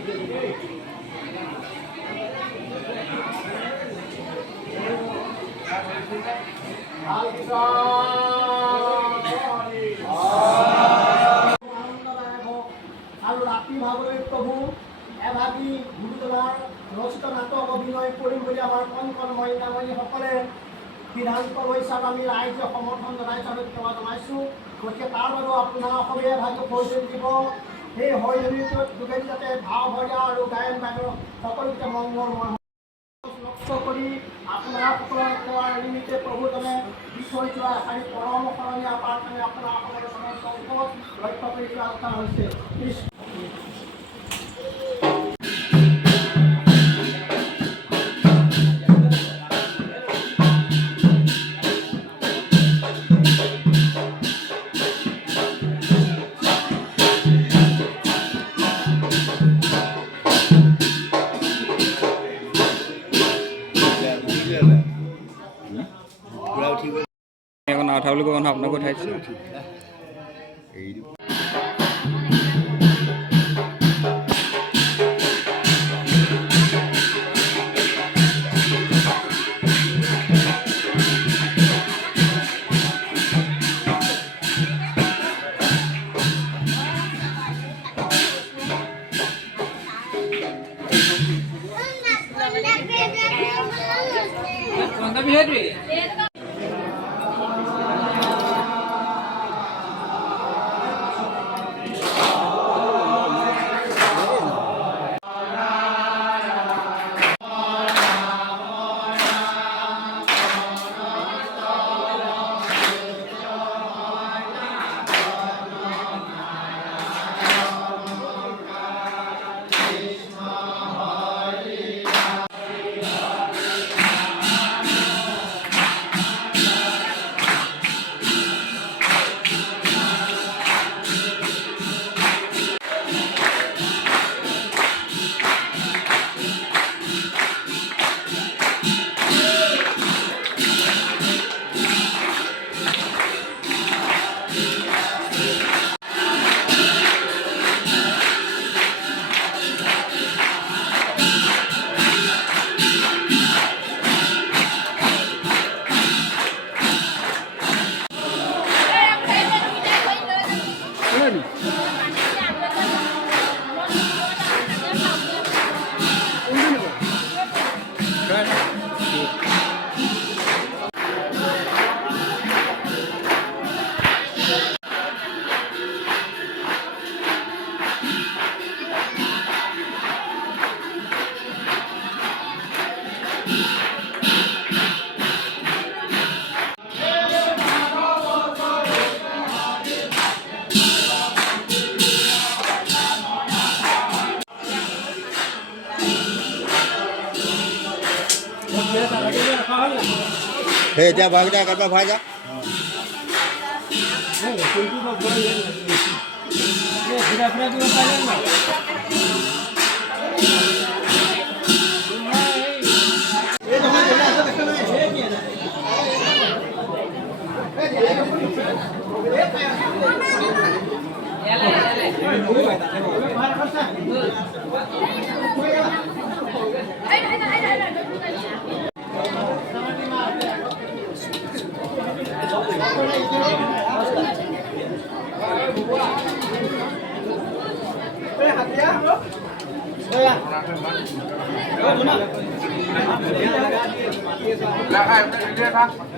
আৰু ৰাতি ভাগলৈ প্ৰভু এভাগী গুৰুজনাৰ ৰচিত নাটক অভিনয় কৰিম বুলি আমাৰ কণ কণ মহিলামণিসকলে সিদ্ধান্ত লৈছে। আমি ৰাইজে সমৰ্থন জনাইছোঁ আৰু সেৱা জনাইছোঁ। গতিকে তাৰ বাবেও আপোনাৰ অসমীয়া ভাগত প্ৰয়োজন দিব। সেই হৰিজনীটোৰ যোগেদি যাতে ভাও ভজা আৰু গায়ন বায়নৰ সকলোকে মংগলময় লক্ষ্য কৰি আপোনাৰ সকলৰ সেৱাৰ নিমিত্তে প্ৰভুজনে দি থৈ যোৱা এষাৰি পৰম শৰণীয়া প্ৰাৰ্থনা আপোনাৰ সকলৰ সমস্ত লক্ষ্য কৰি যোৱা কথা হৈছে। উঠা বুলি কোৱা মানুহ আপোনাক উঠাইছে। हे जा भाग जा कर भाग जा Là hai